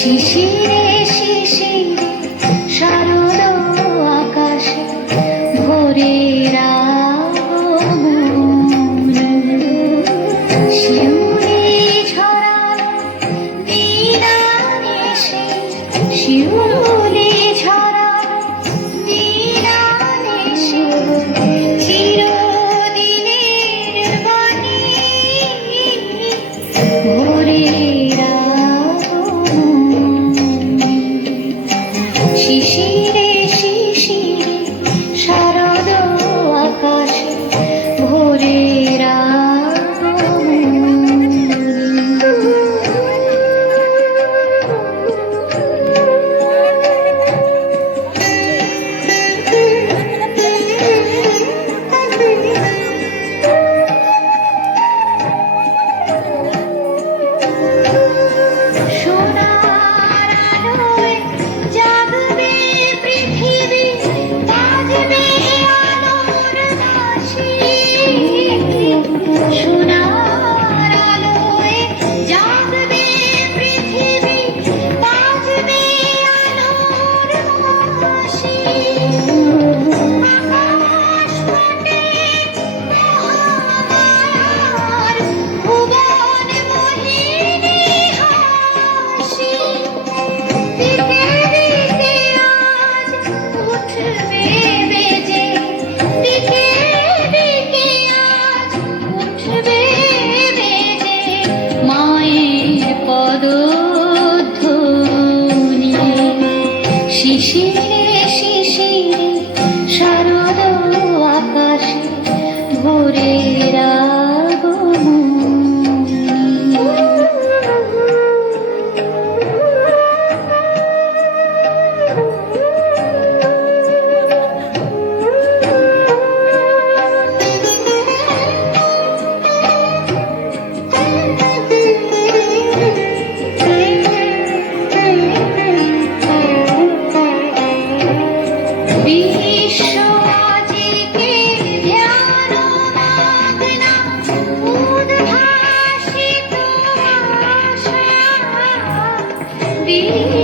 শিশিরে শিশিরে। Bye. Be